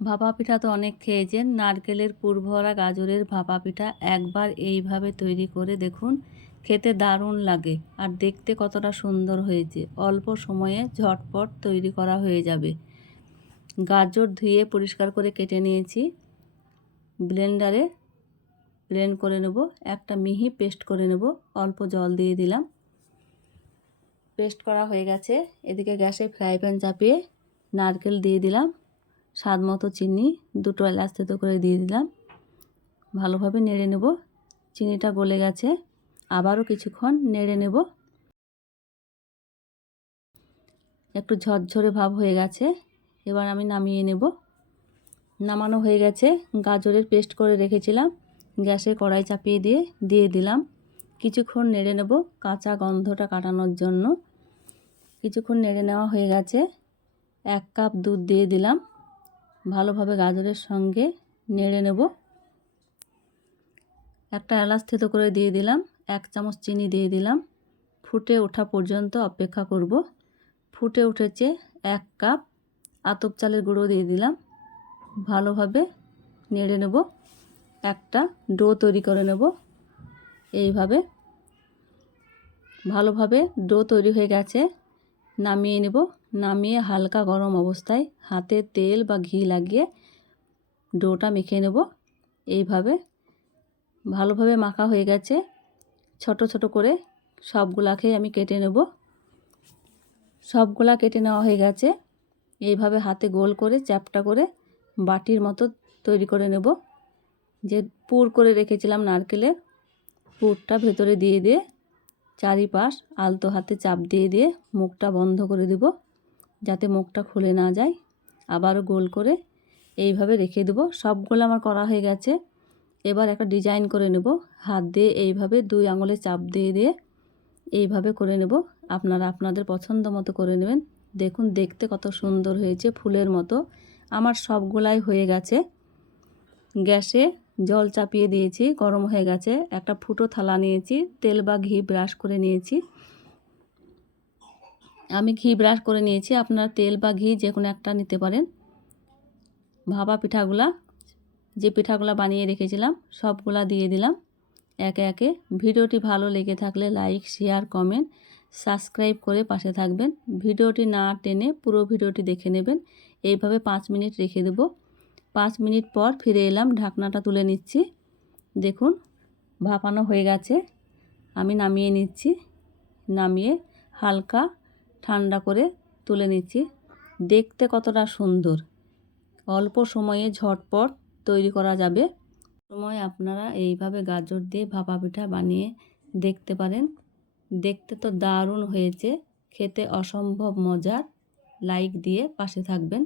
ভাপা পিঠা তো অনেক খেয়েছেন। নারকেলের পুর ভরা গাজরের ভাপা পিঠা একবার এইভাবে তৈরি করে দেখুন, খেতে দারুণ লাগে আর দেখতে কতটা সুন্দর হয়েছে। অল্প সময়ে ঝটপট তৈরি করা হয়ে যাবে। গাজর ধুয়ে পরিষ্কার করে কেটে নিয়েছি, ব্লেন্ডারে ব্লেন্ড করে নেব। একটা মিহি পেস্ট করে নেব, অল্প জল দিয়ে দিলাম। পেস্ট করা হয়ে গেছে। এদিকে গ্যাসে ফ্রাই প্যান চাপিয়ে নারকেল দিয়ে দিলাম, স্বাদ মতো চিনি, দুটো এলাচ থেতো করে দিয়ে দিলাম। ভালোভাবে নেড়ে নেব। চিনিটা গলে গেছে, আবারও কিছুক্ষণ নেড়ে নেব। একটু ঝরঝরে ভাব হয়ে গেছে, এবার আমি নামিয়ে নেব। নামানো হয়ে গেছে। গাজরের পেস্ট করে রেখেছিলাম, গ্যাসে কড়াই চাপিয়ে দিয়ে দিলাম। কিছুক্ষণ নেড়ে নেব কাঁচা গন্ধটা কাটানোর জন্য। কিছুক্ষণ নেড়ে নেওয়া হয়ে গেছে। 1 কাপ দুধ দিয়ে দিলাম, ভালোভাবে গাজরের সঙ্গে নেড়ে নেব। একটা এলাচ থেতো করে দিয়ে দিলাম, 1 চামচ চিনি দিয়ে দিলাম। ফুটে ওঠা পর্যন্ত অপেক্ষা করব। ফুটে উঠেছে, 1 কাপ আতপ চালের গুঁড়ো দিয়ে দিলাম। ভালোভাবে নেড়ে নেব। একটা ডো তৈরি করে নেব। এইভাবে ভালোভাবে ডো তৈরি হয়ে গেছে, নামিয়ে নেব। নামিয়ে হালকা গরম অবস্থায় হাতে তেল বা ঘি লাগিয়ে ডোটা মেখে নেব। এইভাবে ভালোভাবে মাখা হয়ে গেছে। ছোট ছোট করে সবগুলাকে আমি কেটে নেব। সবগুলা কেটে নেওয়া হয়ে গেছে। এইভাবে হাতে গোল করে চ্যাপটা করে বাটির মতো তৈরি করে নেব। যে পুর করে রেখেছিলাম নারকেলের, পুরটা ভেতরে দিয়ে চারিপাশ আলতো হাতে চাপ দিয়ে মুখটা বন্ধ করে দেব, যাতে মুখটা খুলে না যায়। আবারও গোল করে এইভাবে রেখে দেব। সবগুলো আমার করা হয়ে গেছে। এবার একটা ডিজাইন করে নেব। হাত দিয়ে এইভাবে 2 আঙুলে চাপ দিয়ে এইভাবে করে নেব। আপনারা আপনাদের পছন্দ মতো করে নেবেন। দেখুন দেখতে কত সুন্দর হয়েছে, ফুলের মতো। আমার সবগুলাই হয়ে গেছে। গ্যাসে জল চাপিয়ে দিয়েছি, গরম হয়ে গেছে। একটা ফুটো থালা নিয়েছি, তেল বা ঘি ব্রাশ করে নিয়েছি। আমি ঘি ব্রাশ করে নিয়েছি, আপনারা তেল বা ঘি যে কোনো একটা নিতে পারেন। ভাপা পিঠাগুলা, যে পিঠাগুলা বানিয়ে রেখেছিলাম সবগুলা দিয়ে দিলাম একে একে। ভিডিওটি ভালো লেগে থাকলে লাইক, শেয়ার, কমেন্ট, সাবস্ক্রাইব করে পাশে থাকবেন। ভিডিওটি না টেনে পুরো ভিডিওটি দেখে নেবেন। এইভাবে 5 মিনিট রেখে দেব। 5 মিনিট পর ফিরে এলাম, ঢাকনাটা তুলে নিচ্ছি। দেখুন ভাপানো হয়ে গেছে। আমি নামিয়ে নিচ্ছি। নামিয়ে হালকা ঠান্ডা করে তুলে নিচ্ছি। দেখতে কতটা সুন্দর, অল্প সময়ে ঝটপট তৈরি করা যাবে। সময় আপনারা এইভাবে গাজর দিয়ে ভাপা পিঠা বানিয়ে দেখতে পারেন। দেখতে তো দারুণ হয়েছে, খেতে অসম্ভব মজার। লাইক দিয়ে পাশে থাকবেন।